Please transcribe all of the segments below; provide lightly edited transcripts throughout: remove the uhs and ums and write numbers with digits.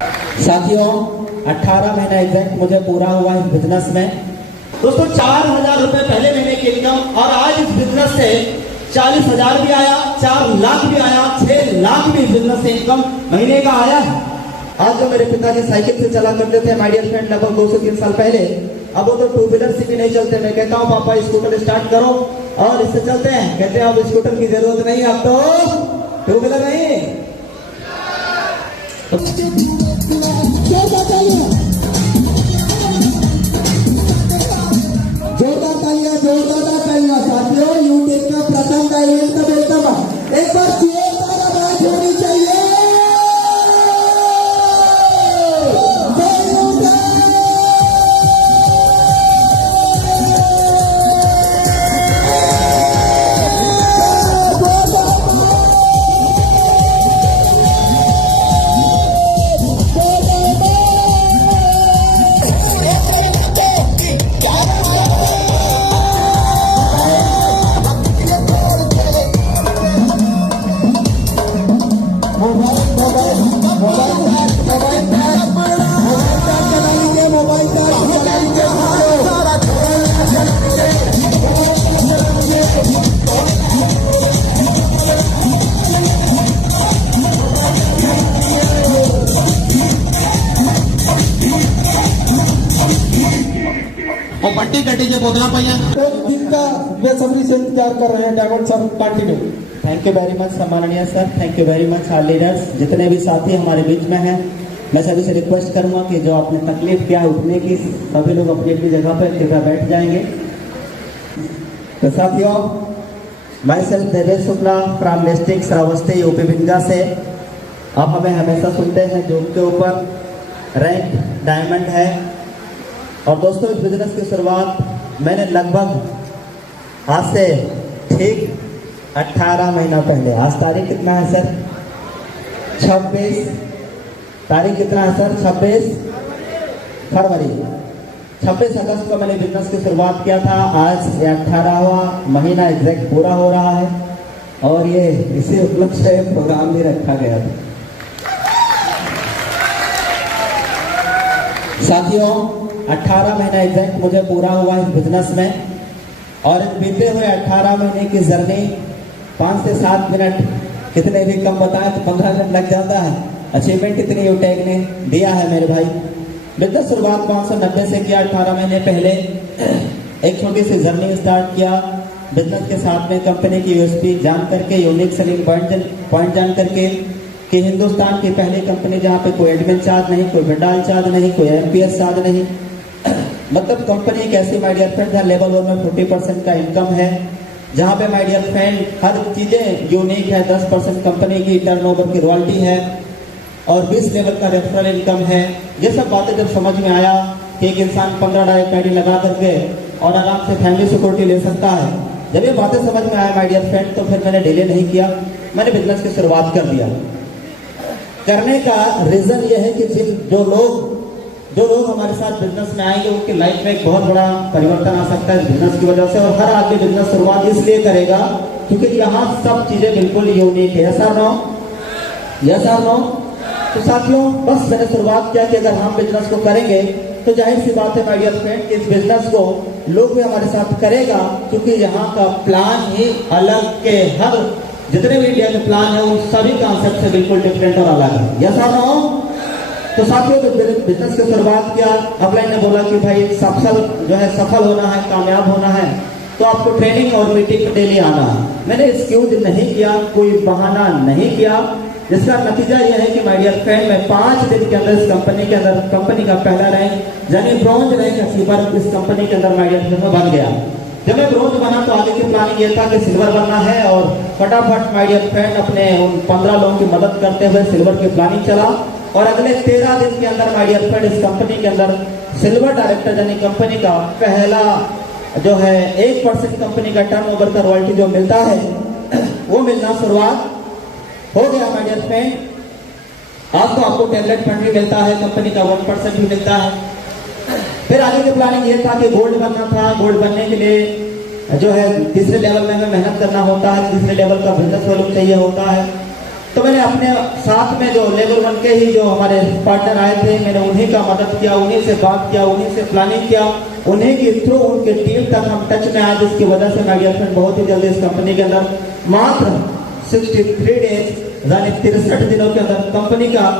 साथियों 18 महीना एग्जैक्ट मुझे पूरा हुआ इस बिजनेस में। दोस्तों 4,000 रुपए पहले महीने की इनकम और आज इस बिजनेस से 40,000 भी आया, 4 लाख भी आया, 6 लाख भी इस बिजनेस से इनकम महीने का आया। आज जो मेरे पिताजी साइकिल से चला करते थे माय डियर फ्रेंड लगभग 2 से 3 साल पहले, अब वो तो 2 व्हीलर से भी नहीं चलते। मैं कहता हूँ पापा स्कूटर स्टार्ट करो और इससे चलते हैं। कहते हैं अब स्कूटर की जरूरत नहीं, अब तो 2 व्हीलर नहीं। जोरदार तालियां साथियों। यूट्यूब का प्रथम इवेंट का वेलकम, एक बार जोरदार आवाज होनी चाहिए। और बट्टी कट्टी जो बोतला पाइया तो जिनका बेसब्री से इंतजार कर रहे हैं diamond sir continue. Thank you very much सम्माननीय sir, thank you very much all leaders, जितने भी साथी हमारे बीच में हैं। मैं सभी से रिक्वेस्ट करूंगा कि जो आपने तकलीफ किया उठने की, सभी लोग अपनी अपनी जगह पर कृपया बैठ जाएंगे। तो साथियों, मैं self Devesh Shukla from district Shravasti UP Binga से। आप हमें हमेशा सुनते हैं जो के ऊपर रैंक डायमंड है। और दोस्तों इस बिजनेस की शुरुआत मैंने लगभग आज से ठीक 18 महीना पहले, आज तारीख कितना है सर? 26 तारीख कितना है सर? 26 फरवरी, 26 अगस्त को मैंने बिजनेस की शुरुआत किया था। आज ये 18वां महीना एग्जैक्ट पूरा हो रहा है और ये इसी उपलक्ष्य से प्रोग्राम भी रखा गया था। साथियों 18 महीना एग्जैक्ट मुझे पूरा हुआ इस बिजनेस में और इस बीते हुए 18 महीने की जर्नी 5 से 7 मिनट कितने भी कम बताएं तो 15 मिनट लग जाता है। अचीवमेंट इतनी यूटेक ने दिया है मेरे भाई। बिजनेस शुरुआत 590 से किया। 18 महीने पहले एक छोटी सी जर्नी स्टार्ट किया बिजनेस के साथ में। कंपनी की यूएसपी जान करके, यूनिक सेलिंग पॉइंट जान करके कि हिंदुस्तान की पहली कंपनी जहाँ पे कोई एडमिन चार्ज नहीं, कोई विड्रॉल चार्ज नहीं, कोई एमपीएस चार्ज नहीं। मतलब कंपनी एक ऐसी माय डियर फ्रेंड जहाँ लेवल 1 में 40% का इनकम है, जहाँ पे माय डियर फ्रेंड हर चीजें यूनिक है। 10% कंपनी की टर्नओवर की रॉयल्टी है और 20 लेवल का रेफरल इनकम है। ये सब बातें जब समझ में आया कि एक इंसान 15 डायरेक्ट आईडी लगा करके और आराम से फैमिली सिक्योरिटी ले सकता है, जब ये बातें समझ में आया माय डियर फ्रेंड, तो फिर मैंने डिले नहीं किया, मैंने बिजनेस की शुरुआत कर दिया। करने का रीजन ये है कि जो लोग हमारे साथ बिजनेस में आएंगे उनकी लाइफ में एक बहुत बड़ा परिवर्तन आ सकता है इस बिजनेस की वजह से। और हर आदमी बिजनेस शुरुआत इसलिए करेगा क्योंकि यहाँ सब चीजें बिल्कुल यूनिक है। यस और नो? तो साथियों बस मैंने शुरुआत किया कि अगर हम बिजनेस को करेंगे तो जाहिर सी बात है माय डियर फ्रेंड, इस बिजनेस को लोग भी हमारे साथ करेगा क्योंकि यहाँ का प्लान ही अलग के हर जितने भी इंडिया में प्लान है उन सभी कॉन्सेप्ट से बिल्कुल डिफरेंट और अलग है। यस और नो? तो साथियों जब बिजनेस की शुरुआत किया, अपलाइन ने बोला कि भाई सफल होना है, कामयाब होना है तो आपको ट्रेनिंग और मीटिंग डेली आना है। मैंने एक्सक्यूज नहीं किया, कोई बहाना नहीं किया, जिसका नतीजा यह है कि माय डियर फ्रेंड मैं 5 दिन के अंदर इस कंपनी का पहला रैंक यानी ब्रॉन्ज रैंक अचीवर इस कंपनी के अंदर माय डियर फ्रेंड में बन गया। जब मैं ब्रॉन्ज बना तो आगे की प्लानिंग ये था कि सिल्वर बनना है और फटाफट माय डियर फ्रेंड अपने उन 15 लोगों की मदद करते हुए सिल्वर की प्लानिंग चला और अगले 13 दिन के अंदर माय डियर फ्रेंड इस कंपनी के अंदर सिल्वर डायरेक्टर यानी कंपनी का पहला जो है 1% कंपनी का टर्नओवर का रॉयल्टी जो मिलता है वो मिलना शुरुआत हो गया माय डियर फ्रेंड। आज तो आपको टेबलेट फंड भी मिलता है, कंपनी का 1% भी मिलता है। फिर आगे की प्लानिंग ये था कि गोल्ड बनना था। गोल्ड बनने के लिए जो है तीसरे लेवल में हमें मेहनत करना होता है, तीसरे लेवल का बिजनेस वॉल्यूम चाहिए होता है। तो मैंने अपने साथ में जो लेवल 1 के ही जो हमारे पार्टनर आए थे, मैंने उन्हीं का मदद किया, उन्हीं से बात किया, उन्हीं से प्लानिंग किया, उन्हीं के थ्रू उनके टीम तक हम टच में आए, जिसकी वजह से माय डियर फ्रेंड बहुत ही जल्दी इस कंपनी के अंदर मात्र 63 डेज यानी 63 दिनों के अंदर कंपनी का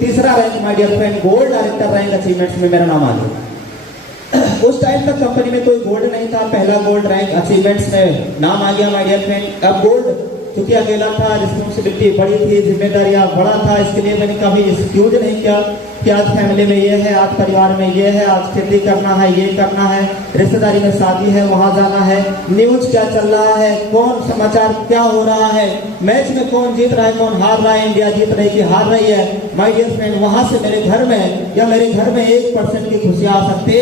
तीसरा rank my dear friend gold director rank achievements में मेरा नाम आ गया। उस टाइम तक कंपनी में कोई गोल्ड नहीं था, पहला गोल्ड रैंक अचीवमेंट्स में नाम आ गया माय डियर फ्रेंड। अब गोल्ड क्योंकि अकेला था, रिस्पॉन्सिबिलिटी बड़ी थी, जिम्मेदारियां बड़ा था, इसके लिए मैंने कभी एक्सक्यूज नहीं किया कि आज फैमिली में ये है, आज परिवार में ये है, आज खेती करना है, ये करना है, रिश्तेदारी में शादी है, वहां जाना है, न्यूज क्या चल रहा है, कौन समाचार क्या हो रहा है, मैच में कौन जीत रहा है, कौन हार रहा है, इंडिया जीत रही है, हार रही है, माय डियर फ्रेंड वहां से मेरे घर में या मेरे घर में 1% की खुशियां आ सकती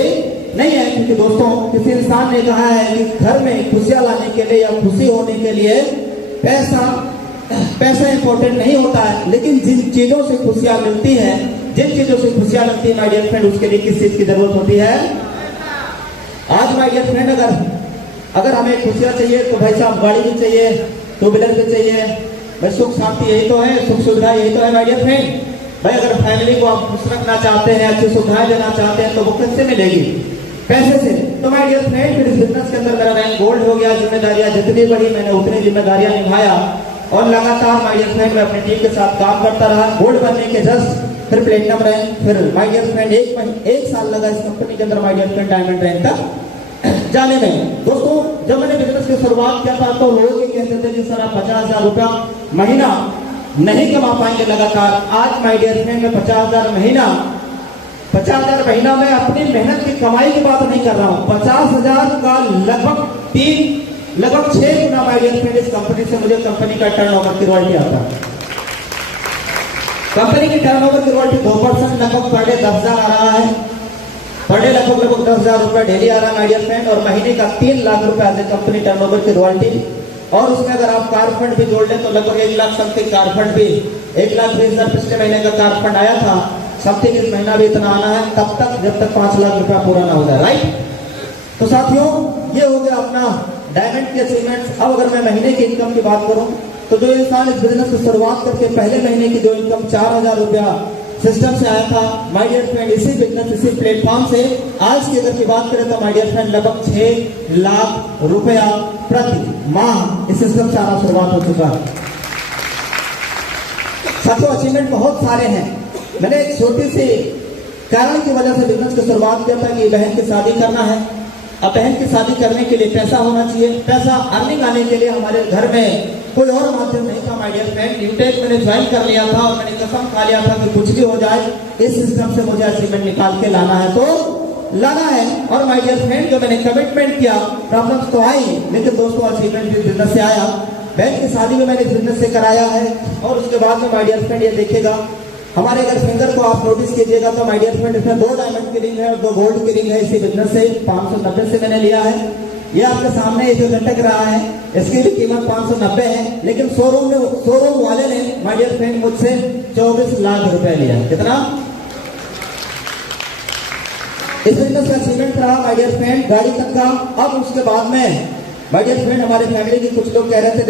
नहीं है। क्योंकि दोस्तों किसी इंसान ने कहा है कि घर में खुशियां लाने के लिए या खुशी होने के लिए पैसा इंपॉर्टेंट नहीं होता है, लेकिन जिन चीजों से खुशियां मिलती है, जिन चीजों से खुशियां मिलती है माय डियर फ्रेंड, उसके लिए किस चीज की जरूरत होती है। आज माय डियर फ्रेंड अगर हमें खुशियां चाहिए तो भाई साहब गाड़ी भी चाहिए, टू व्हीलर भी चाहिए, भाई सुख शांति यही तो है, सुख सुविधा यही तो है माय डियर फ्रेंड। भाई अगर फैमिली को आप खुश रखना चाहते हैं, अच्छी सुविधाएं देना चाहते हैं, तो वो किससे मिलेगी, पैसे से। तो माय डियर फ्रेंड फिर इस बिजनेस के अंदर मेरा रैंक गोल्ड हो गया, जिम्मेदारियां जितनी बढ़ी मैंने उतनी जिम्मेदारियां निभाया और लगातार माय डियर फ्रेंड मैं अपनी टीम के साथ काम करता रहा। गोल्ड बनने के जस्ट फिर प्लेटिनम रैंक, फिर माय डियर फ्रेंड एक साल लगा इस कंपनी के अंदर my dear friend diamond rank तक जाने में। दोस्तों जब मैंने बिजनेस की शुरुआत किया था तो लोग ये कहते थे कि सर आप 50,000 रुपया महीना नहीं कमा पाएंगे लगातार। आज माय डियर फ्रेंड में 50,000 महीना मैं अपनी मेहनत की कमाई की बात नहीं कर रहा हूं, 50,000 का लगभग 6 गुना माय डियर फ्रेंड इस कंपनी से मुझे कंपनी का टर्नओवर की रॉयल्टी आता है। कंपनी की टर्नओवर की रॉयल्टी 2% लगभग पर डे 10,000 आ रहा है, पर डे लगभग 10,000 रुपए डेली आ रहा है माय डियर फ्रेंड, और महीने का 3 लाख रुपए आते कंपनी टर्नओवर की रॉयल्टी। और उसमें अगर आप कार फंड भी जोड़ लें तो लगभग 1 लाख समथिंग कार फंड भी 1,20,000 पिछले महीने का कार फंड आया था, समथिंग इस महीना भी इतना आना है, तब तक जब तक 5 लाख रुपया पूरा ना हो जाए, राइट। तो साथियों ये हो गया अपना डायमंड की अचीवमेंट्स। अब अगर मैं महीने की इनकम की बात करूं तो जो इंसान इस बिजनेस की शुरुआत करके पहले महीने की जो इनकम 4,000 रुपया सिस्टम से आया था माय डियर फ्रेंड, इसी बिजनेस इसी प्लेटफॉर्म से आज की अगर की बात करें तो माय डियर फ्रेंड लगभग 6 लाख रुपया प्रति माह इस सिस्टम से आना शुरुआत हो चुका है। साथियों अचीवमेंट बहुत सारे हैं। मैंने एक छोटी सी कारण की वजह से बिजनेस की शुरुआत किया था कि बहन की शादी करना है। अब बहन की शादी करने के लिए पैसा होना चाहिए, पैसा अर्निंग आने के लिए हमारे घर में कोई और माध्यम नहीं था माय डियर फ्रेंड। न्यूटेक मैंने ज्वाइन कर लिया था और मैंने कसम खा लिया था कि कुछ भी हो जाए इस सिस्टम से मुझे अचीवमेंट निकाल के लाना है तो लाना है। और माय डियर फ्रेंड जो मैंने कमिटमेंट किया, प्रॉब्लम्स तो आई, लेकिन दोस्तों अचीवमेंट भी बिजनेस से आया। बहन की शादी में मैंने बिजनेस से कराया है। और उसके बाद में माय डियर फ्रेंड ये देखिएगा हमारे अगर फिंगर को आप नोटिस कीजिएगा तो माय डियर फ्रेंड इसमें 2 डायमंड की रिंग है और 2 गोल्ड की रिंग है। इसी बिजनेस से 590 से मैंने लिया है। ये आपके सामने जो लटक रहा है इसकी भी कीमत 590 है, लेकिन शोरूम वाले ने माय डियर फ्रेंड मुझसे 24 लाख रुपए लिया। कितना इस बिजनेस का अचीवमेंट रहा माय डियर फ्रेंड गाड़ी तक का। अब उसके बाद में माय डियर फ्रेंड हमारे फैमिली के कुछ लोग कह रहे थे,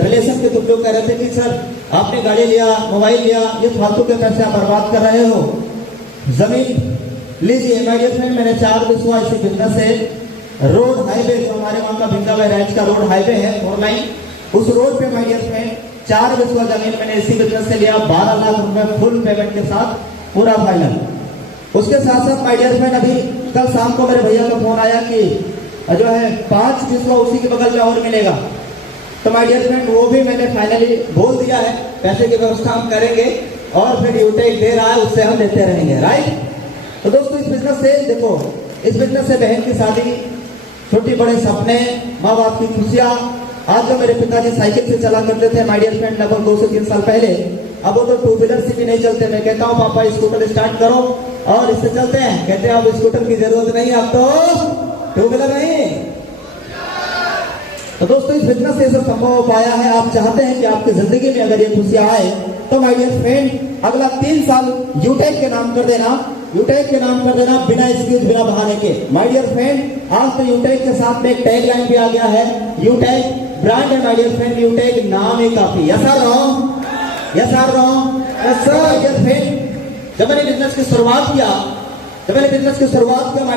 रिलेशन के कुछ लोग कह रहे थे कि सर आपने गाड़ी लिया, मोबाइल लिया, ये फालतू के पैसे आप बर्बाद कर रहे हो, जमीन लीजिए। माय डियर फ्रेंड मैंने 4 बिस्वा इसी बिजनेस से रोड हाईवे जो हमारे वहां का भिंगा बैराज का रोड हाईवे है 4 लाइन, उस रोड पे माय डियर फ्रेंड 4 बिस्वा जमीन मैंने इसी बिजनेस से लिया 12 लाख रुपए फुल पेमेंट के साथ पूरा फाइनल। उसके साथ साथ माय डियर फ्रेंड अभी कल शाम को मेरे भैया का फोन आया कि जो है 5 बिस्वा उसी के बगल में और मिलेगा। तो माय डियर फ्रेंड वो भी मैंने फाइनली बोल दिया है, पैसे की व्यवस्था हम करेंगे और फिर यूटेक दे रहा है उससे हम लेते रहेंगे, राइट। तो दोस्तों इस बिजनेस से देखो, इस बिजनेस से बहन की शादी, छोटे बड़े सपने, माँ बाप की खुशियां। आज जो मेरे पिताजी साइकिल से चला करते थे माय डियर फ्रेंड लगभग 2 से 3 साल पहले, अब वो तो 2 व्हीलर से भी नहीं चलते। मैं कहता हूँ पापा स्कूटर स्टार्ट करो और इससे चलते हैं, कहते हैं अब स्कूटर की जरूरत नहीं, अब तो 2 व्हीलर नहीं। तो दोस्तों इस बिजनेस से सब संभव हो पाया है। आप चाहते हैं कि आपकी जिंदगी में अगर ये खुशियां आए तो माय डियर फ्रेंड अगला 3 साल यूटेक के नाम कर देना, यूटेक के नाम कर देना बिना एक्सक्यूज बिना बहाने के। माय डियर फ्रेंड आज तो यूटेक के साथ में एक टैग लाइन भी आ गया है, यूटेक ब्रांड है माय डियर फ्रेंड यूटेक, नाम है काफी। Yes or wrong? Yes or wrong? Yes sir. My dear friend, जब मैंने बिजनेस की शुरुआत किया माय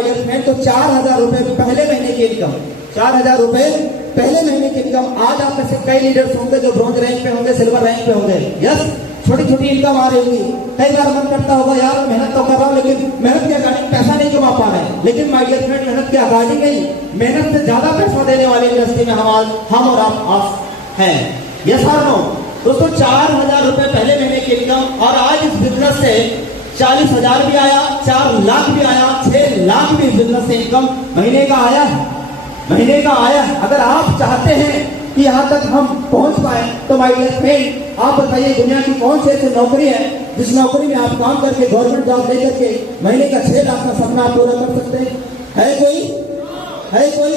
डियर फ्रेंड, तो 4,000 रुपए पहले महीने की इनकम, 4,000 रुपए पहले महीने की इनकम। आज आप में से कई लीडर्स होंगे जो ब्रॉन्ज रैंक पे होंगे, सिल्वर रैंक पे होंगे। यस, छोटी छोटी इनकम आ रही होगी। कई बार मन करता होगा यार मेहनत तो कर रहा हूं लेकिन मेहनत के अकॉर्डिंग पैसा नहीं कमा पा रहे, लेकिन माय डियर फ्रेंड मेहनत के अकॉर्डिंग नहीं, मेहनत से ज्यादा पैसा देने वाली इंडस्ट्री में हम और आप हैं। यस और नो? दोस्तों 4,000 रुपए पहले महीने की इनकम, और आज इस बिजनेस से 40,000 भी आया, 4 लाख भी आया, 6 लाख भी इस बिजनेस से इनकम महीने का आया। अगर आप चाहते हैं कि यहाँ तक हम पहुंच पाए तो माय डियर फ्रेंड आप बताइए दुनिया की कौन सी ऐसी नौकरी है जिस नौकरी में आप काम करके गवर्नमेंट जॉब लेकर के महीने का 6 लाख का सपना आप पूरा कर सकते हैं? है कोई?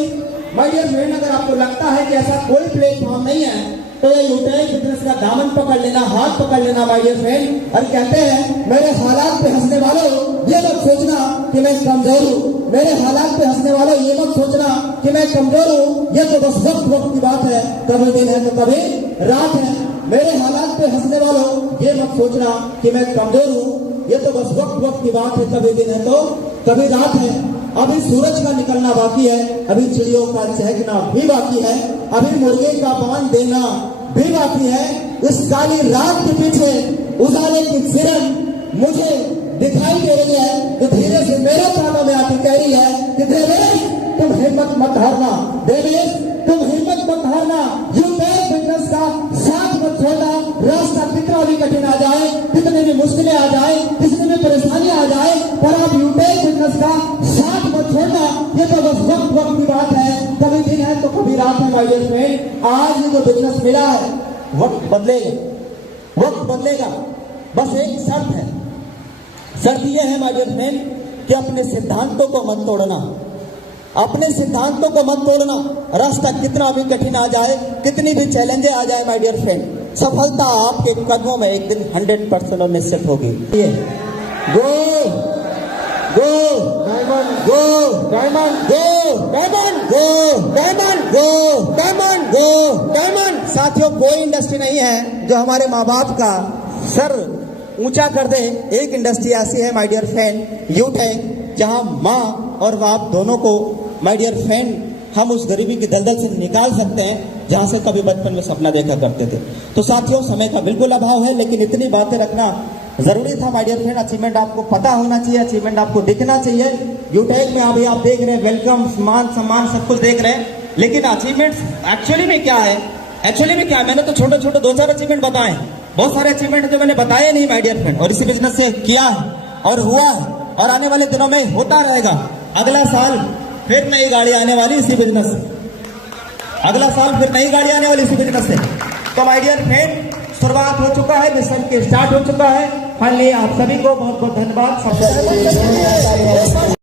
माय डियर फ्रेंड, अगर आपको लगता है कि ऐसा कोई प्लेटफॉर्म नहीं है तो ये यूटेक बिजनेस का दामन पकड़ लेना, हाथ पकड़ लेना माय डियर फ्रेंड। और कहते हैं मेरे हालात पे हंसने वालों ये मत सोचना कि मैं कमजोर हूँ, मेरे हालात पे हंसने वालों ये मत सोचना कि मैं कमजोर हूँ, ये तो बस वक्त की बात है, कभी दिन है तो कभी रात है। मेरे हालात पे हंसने वालों ये मत सोचना कि मैं कमजोर हूँ, ये तो बस वक्त की बात है, कभी दिन है तो कभी रात है। अभी सूरज का निकलना बाकी है, अभी चिड़ियों का चहकना भी बाकी है, अभी मुर्गे का बांध देना भी बाकी है। इस काली रात के पीछे उजाले की किरण मुझे दिखाई दे रही है जो धीरे से मेरे कानों में आती कह रही है कि देवेश तुम हिम्मत मत हारना, देवेश तुम हिम्मत मत हारना, यूटेक बिजनेस का साथ मत छोड़ना। रास्ता कितना भी कठिन आ जाए, कितने भी मुश्किलें आ जाए, कितनी भी परेशानियां आ जाए, पर आप यूटेक बिजनेस का साथ मत छोड़ना। ये तो बस वक्त की बात है, कभी दिन है तो कभी रात है माय डियर फ्रेंड। आज ये जो बिजनेस मिला है वक्त बदलेगा, बस एक शर्त है। शर्त यह है माय डियर फ्रेंड कि अपने सिद्धांतों को मत तोड़ना, रास्ता कितना भी कठिन आ जाए, कितनी भी चैलेंजें आ जाए माय डियर फ्रेंड, सफलता आपके कदमों में एक दिन 100% निश्चित होगी। गो डायमंड। साथियों, कोई इंडस्ट्री नहीं है जो हमारे माँ बाप का सर ऊंचा कर दे। एक इंडस्ट्री ऐसी है माय डियर फ्रेंड यूटेक, जहां माँ और बाप दोनों को माय डियर फ्रेंड हम उस गरीबी की दलदल से निकाल सकते हैं जहां से कभी बचपन में सपना देखा करते थे। तो साथियों, समय का बिल्कुल अभाव है, लेकिन इतनी बातें रखना जरूरी था माय डियर फ्रेंड। अचीवमेंट आपको पता होना चाहिए, अचीवमेंट आपको दिखना चाहिए। यूटेक में अभी आप देख रहे हैं वेलकम, मान सम्मान सब कुछ देख रहे हैं, लेकिन अचीवमेंट एक्चुअली में क्या है? मैंने तो छोटे 2-4 अचीवमेंट बताए, बहुत सारे अचीवमेंट जो मैंने बताए नहीं माय डियर फ्रेंड, और इसी बिजनेस से किया है और हुआ है और आने वाले दिनों में होता रहेगा। अगला साल फिर नई गाड़ी आने वाली इसी बिजनेस से, तो माय डियर फ्रेंड शुरुआत हो चुका है, मिशन के स्टार्ट हो चुका है। फाइनली आप सभी को बहुत बहुत धन्यवाद।